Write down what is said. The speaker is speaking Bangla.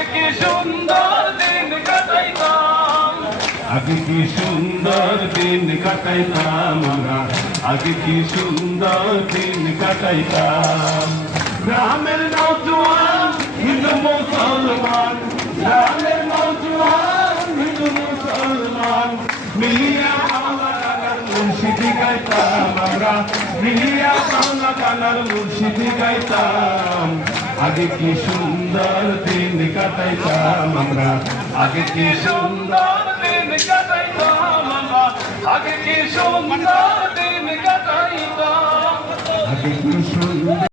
আগে কি সুন্দর দিন কাটাইতাম, আগে কি সুন্দর দিন কাটাইতাম আমরা, আগে কি সুন্দর দিন কাটাইতাম। গ্রামের নওজোয়ান হিন্দু মুসলমান, গ্রামের নওজোয়ান হিন্দু মুসলমান মিলিয়া বাংলা গানার মুর্শিদি গাইতাম আমরা, মিলিয়া বাংলা গানার মুর্শিদি গাইতাম। আগে কি সুন্দর দিন কাটাইতাম আমরা, আগে কি সুন্দর দিন কাটাইতাম আমরা, আগে কি সুন্দর দিন কাটাইতাম। আগে কি সুন্দর